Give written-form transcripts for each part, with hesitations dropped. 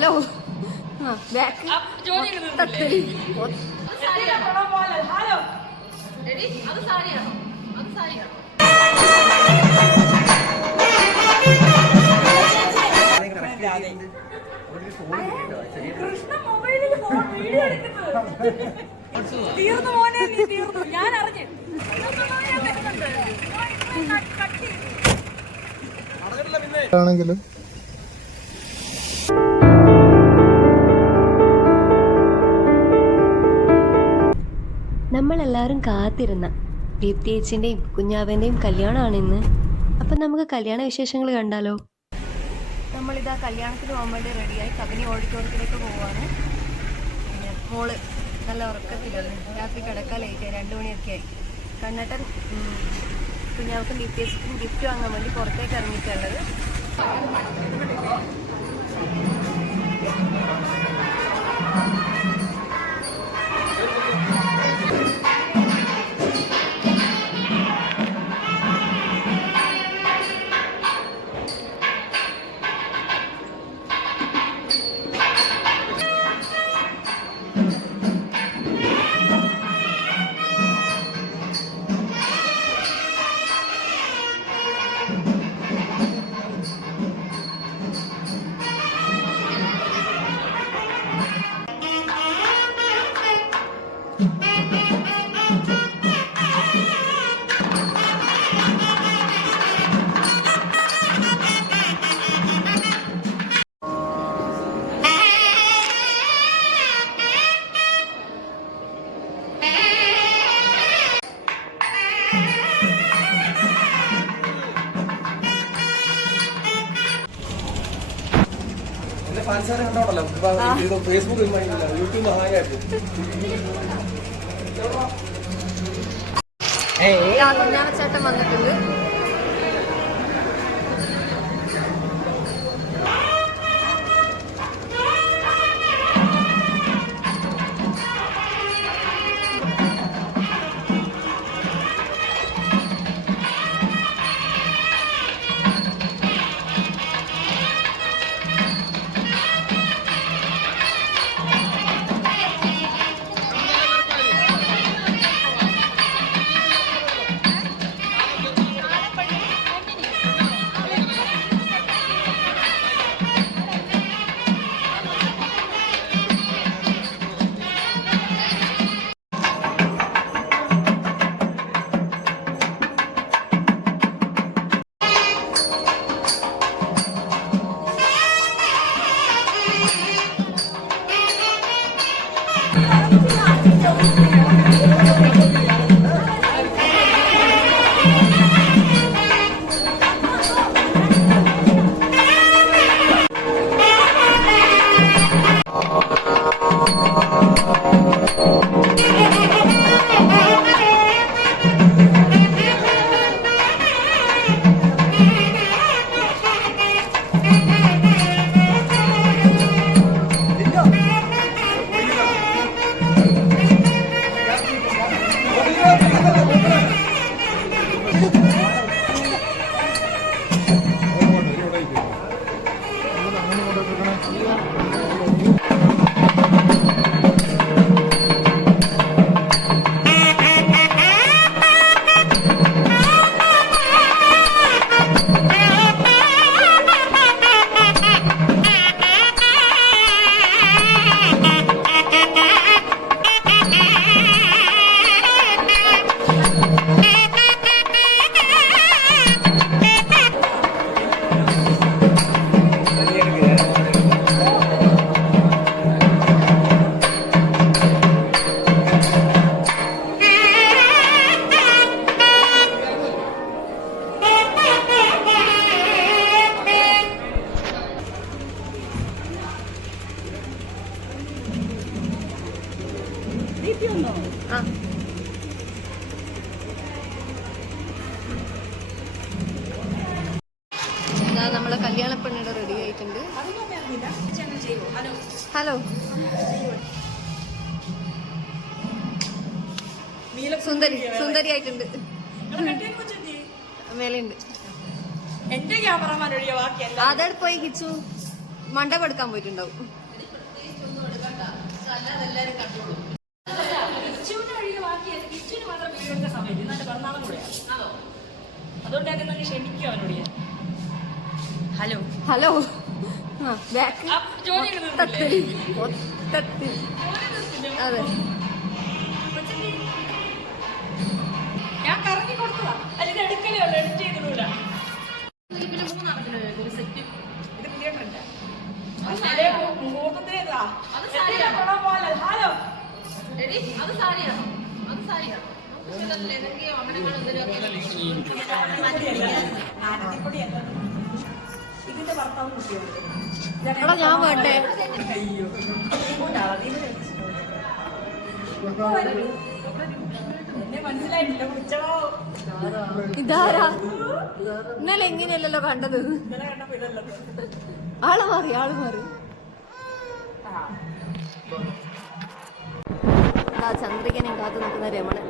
Hello back Krishna മൊബൈലിൽ video എടുക്കുന്നത് തീർന്നു മോനെ, നീ തീർന്നു. ഞാൻ അറിഞ്ഞു ആണെങ്കിലും നമ്മളെല്ലാവരും കാത്തിരുന്ന ദീപ്തി ചേച്ചിൻ്റെയും കുഞ്ഞാവൻ്റെയും കല്യാണമാണ് ഇന്ന്. അപ്പം നമുക്ക് കല്യാണ വിശേഷങ്ങൾ കണ്ടാലോ? നമ്മളിതാ കല്യാണത്തിന് പോകാൻ വേണ്ടി റെഡിയായി കബനി ഓഡിറ്റോറിയത്തിലേക്ക് പോവാണ്. പിന്നെ മോള് നല്ല ഉറക്കത്തിലാണ്, രാത്രി കിടക്കാൻ ലേറ്റായി, 2 മണിയൊക്കെ ആയി. കണ്ണട്ടൻ കുഞ്ഞാവക്കും ദീപ്തിക്കും ഗിഫ്റ്റ് വാങ്ങാൻ വേണ്ടി പുറത്തേക്ക് ഇറങ്ങിയിട്ടുള്ളത്. ഫേസ്ബുക്ക് യൂട്യൂബ് ചേട്ടൻ വന്നിട്ടുണ്ട്. നമ്മളെ കല്യാണ പെണ്ണിടെ റെഡി ആയിട്ടുണ്ട്. ഹലോ സുന്ദരി ആയിട്ടുണ്ട്. മേലുണ്ട്. എന്റെ ക്യാമറമാൻ ഒഴികെ ബാക്കിയല്ല. അതോടെ പോയി കിച്ചു മണ്ടപെടുക്കാൻ പോയിട്ടുണ്ടാവും. ഹലോ ഹലോ ബാക്ക് അതെ ഞാൻ കറങ്ങി കൊടുത്തതാ. അല്ലെങ്കിൽ എടുക്കലേ ഉള്ളൂ, എഡിറ്റ് ചെയ്തിടൂല. ഇത് പുതിയ ട്രെൻഡാ. മുഹൂർത്തത്തിലേതാ? ഹലോ ഇതിന്റെ ഭർത്താവ് കുട്ടിയുണ്ട്. എടാ ഞാൻ വേണ്ടേ എന്നെ മനസ്സിലായിട്ടില്ല. കുടിച്ചോ ഇതാരാ? ഇന്നലെ എങ്ങനെയല്ലല്ലോ കണ്ടത്. ഇന്നലെ കണ്ടപ്പോ ഇതല്ലോ. ആള് മാറി ചന്ദ്രികനെ കാത്തു നിൽക്കുന്ന രമണൻ.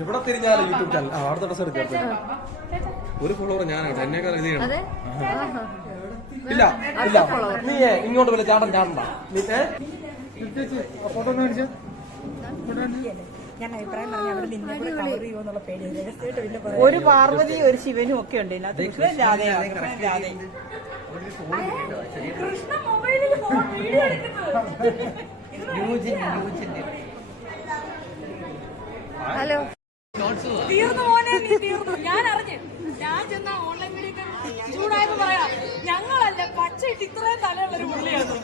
എവിടെ തിരിഞ്ഞാലും യൂട്യൂബ് ചാനൽ അടുത്ത ഡ്രസ് എടുക്കാം. ഒരു ഫോളോവർ ഞാനാണ് എന്നേക്കാൾ ഇത് ചെയ്യണം. അതെ ഇല്ല ഇല്ല നീ ഇങ്ങോട്ട് വല്ല ചാടണ്ട. ഫോട്ടോ ഒന്ന് കാണിച്ചാ ഞാൻ അഭിപ്രായം പറഞ്ഞ അവിടെ നിന്നെ കൂടെ കവർ ചെയ്യുമെന്നുള്ള പേടി. ഒരു പാർവതി ഒരു ശിവനും ഒക്കെ ഉണ്ട് ഇതിനകത്ത്. കൃഷ്ണ മൊബൈലിൽ വീഡിയോ എടുക്കുന്നത്. ഹലോ തീർന്നു മോനെ, നീ തീർന്നു. ഞാൻ അറിഞ്ഞു. ഞാൻ ചെന്ന ഓൺലൈൻ വീഡിയോ ചൂടായപ്പോ പറയാം, ഞങ്ങളല്ല പച്ചയിട്ട് ഇത്രയും തലയുള്ളൊരു പുള്ളിയാണ്.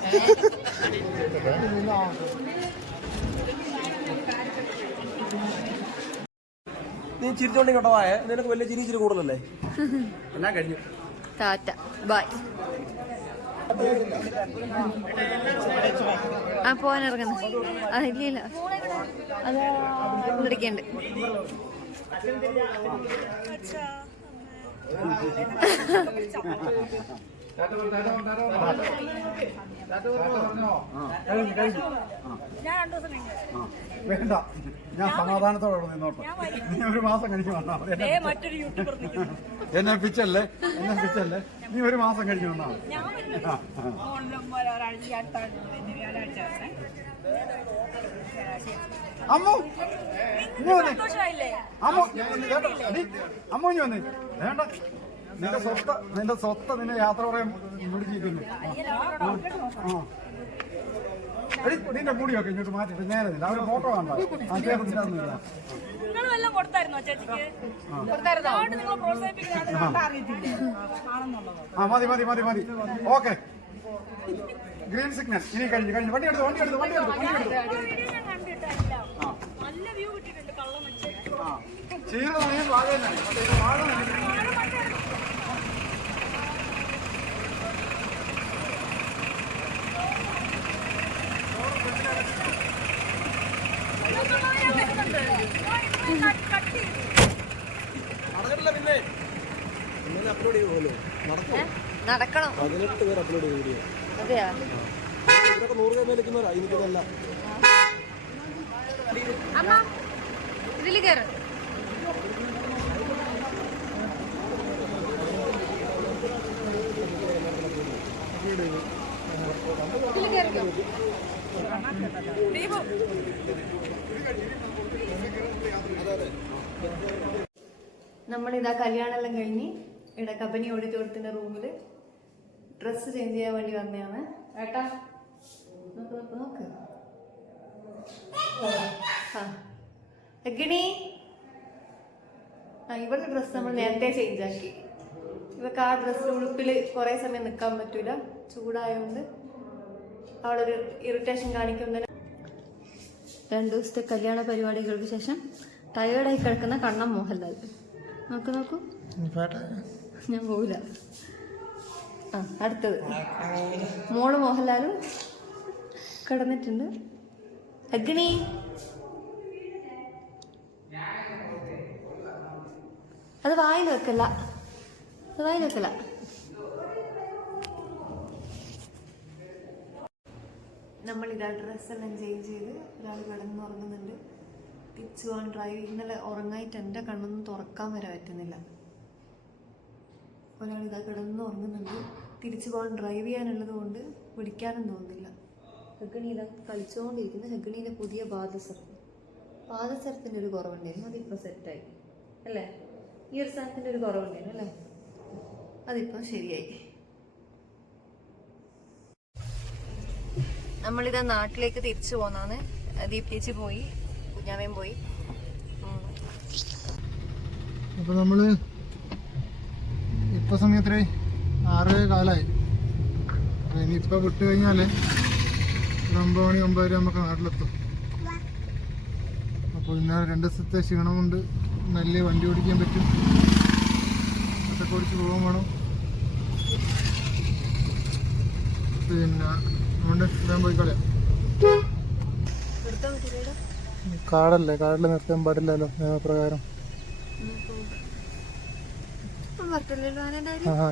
നീ ചിരിച്ചോണ്ടി കേട്ടോ. നിനക്ക് വലിയ ചിരി കൂടുതലല്ലേ? എല്ലാം കഴിഞ്ഞു. ടാറ്റ ബൈ. ആ പോവാനിറങ്ങുന്നു. ഇല്ല അത് ഇടിക്കണ്ട്. വേണ്ട, ഞാൻ സമാധാനത്തോടെ നിന്നോട്ടെ. നീ ഒരു മാസം കഴിഞ്ഞ് വന്നാ മതി. മറ്റൊരു യൂട്യൂബർ എന്നെ പിച്ചല്ലേ നീ ഒരു മാസം കഴിഞ്ഞ് വന്നാ മതി. അമ്മു ഇനി വന്നേ. അമ്മു അമ്മു ഇനി വന്നേ. വേണ്ട, നിന്റെ സ്വത്ത് നിന്നെ യാത്ര പറയാൻ വിളിച്ചിരിക്കുന്നു. നിന്റെ മുടിയൊക്കെ ഇങ്ങോട്ട് മാറ്റിട്ട് നേരമില്ല. അവര് ഫോട്ടോ വേണ്ട. ആ ചേർത്തിട്ടൊന്നുമില്ല. നിങ്ങളെല്ലാം കൊടുത്തായിരുന്നോ ചേച്ചിക്ക്? നിങ്ങൾ പ്രോത്സാഹിപ്പിക്കുന്നത് അറിയത്തില്ലേ? ആ മതി മതി മതി മതി. Okay, green signal. ഇനി കഴിഞ്ഞു. വണ്ടി എടുത്തു. നല്ല വ്യൂ കിട്ടിയിട്ടുണ്ട്. കള്ളം വെച്ച് ചീര വാഴ തന്നെ വാഴ പിന്നെ അപ്ലോഡ് ചെയ്യുമല്ലോ. നടക്കണം. 18 പേര് അപ്ലോഡ് ചെയ്ത വീഡിയോ. അതെയാ? ഇതൊക്കെ 100 രൂപ മേടിക്കുന്നവരാ. എനിക്കതല്ല. ഇതില് കയറ്. നമ്മളിതാ കല്യാണമെല്ലാം കഴിഞ്ഞ് ഇവിടെ കമ്പനി ഓഡിറ്റോറിയത്തിന്റെ റൂമിൽ ഡ്രസ്സ് ചേഞ്ച് ചെയ്യാൻ വേണ്ടി വന്നതാണ്. ഏട്ടാ നോക്ക്. എഗിണി, ഇവളുടെ ഡ്രസ്സ് നമ്മൾ നേരത്തെ ചേഞ്ച് ആക്കി. ഇവക്ക് ആ ഡ്രസ്സിൽ ഉടുപ്പിൽ കുറേ സമയം നിൽക്കാൻ പറ്റൂല, ചൂടായതുകൊണ്ട് അവളൊരു ഇറിറ്റേഷൻ കാണിക്കുന്നതിന്. 2 ദിവസത്തെ കല്യാണ പരിപാടികൾക്ക് ശേഷം ടയേർഡായി കിടക്കുന്ന കണ്ണം മോഹൻലാൽ. നോക്കൂ. ഞാൻ പോവില്ല. അടുത്തത് മോള് മോഹൻലാലും കിടന്നിട്ടുണ്ട്. അഗ്നി അത് വായിൽ വെക്കല്ല. നമ്മളിതാ ഡ്രസ്സെല്ലാം ചേഞ്ച് ചെയ്ത് ഒരാൾ കിടന്നുറങ്ങുന്നുണ്ട്. തിരിച്ചു പോകാൻ ഡ്രൈവ്. ഇന്നലെ ഉറങ്ങായിട്ട് എൻ്റെ കണ്ണൊന്നും തുറക്കാൻ വരെ പറ്റുന്നില്ല. ഒരാളിതാ കിടന്നുറങ്ങുന്നുണ്ട്. തിരിച്ചു പോകാൻ ഡ്രൈവ് ചെയ്യാനുള്ളത് കൊണ്ട് പിടിക്കാനും തോന്നുന്നില്ല. ഹെഗണി ഇതാ കളിച്ചുകൊണ്ടിരിക്കുന്ന ഹെഗണീൻ്റെ പുതിയ പാദസരത്തിൻ്റെ ഒരു കുറവുണ്ടായിരുന്നു. അതിപ്പോൾ സെറ്റായി അല്ലേ? ഈ ഒരു സാധനത്തിൻ്റെ ഒരു കുറവുണ്ടായിരുന്നു അല്ലേ, അതിപ്പം ശരിയായി. നമ്മളിതാ നാട്ടിലേക്ക് തിരിച്ചു പോന്നാണ്. ദീപ്തിച്ച് പോയി, കുഞ്ഞാവയും പോയി. അപ്പോൾ നമ്മൾ ഇപ്പോൾ സമയത്ത് 6:15 ഇനിയിപ്പോൾ വിട്ട് കഴിഞ്ഞാൽ 9 മണി 9:30 നമുക്ക് നാട്ടിലെത്തും. അപ്പോൾ ഇന്നലെ 2 ദിവസത്തെ ക്ഷീണമുണ്ട്, നല്ല വണ്ടി ഓടിക്കാൻ പറ്റും, അതൊക്കെ ഓടിച്ച് പോകാൻ വേണം. പിന്നെ അതുകൊണ്ട് ഞാൻ പോയി കളയാം. കാടല്ലേ, കാടിൽ നിർത്താൻ പാടില്ലല്ലോ നിയമപ്രകാരം.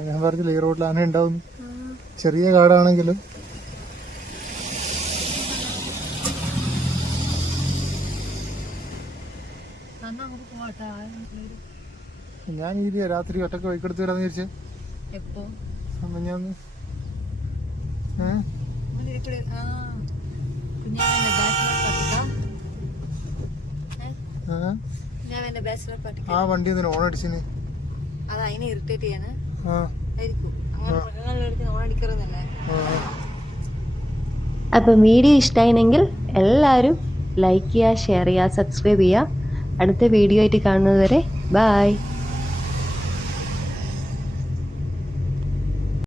ഞാൻ പറഞ്ഞില്ല ഈ റോഡിൽ ആന ഉണ്ടാവും. ചെറിയ കാടാണെങ്കിലും ഞാൻ ഈ രാത്രി ഒറ്റക്ക് വൈക്കെടുത്ത് വരാന്ന് വിചാരിച്ചേ. ഞാൻ ആ വണ്ടി ഒന്ന് ഓൺ അടിച്ചിന്. അത് അതിനെ ഇറിറ്റേറ്റ് ചെയ്യാന് ആയിരിക്കും. അങ്ങനെ മൃഗങ്ങളുടെ ഓൺ അടിക്കറന്നല്ലേ. അപ്പം വീഡിയോ ഇഷ്ടമായിരുന്നെങ്കിൽ എല്ലാവരും ലൈക്ക് ചെയ്യുക, ഷെയർ ചെയ്യുക, സബ്സ്ക്രൈബ് ചെയ്യുക. അടുത്ത വീഡിയോ ആയിട്ട് കാണുന്നത് വരെ ബായ്.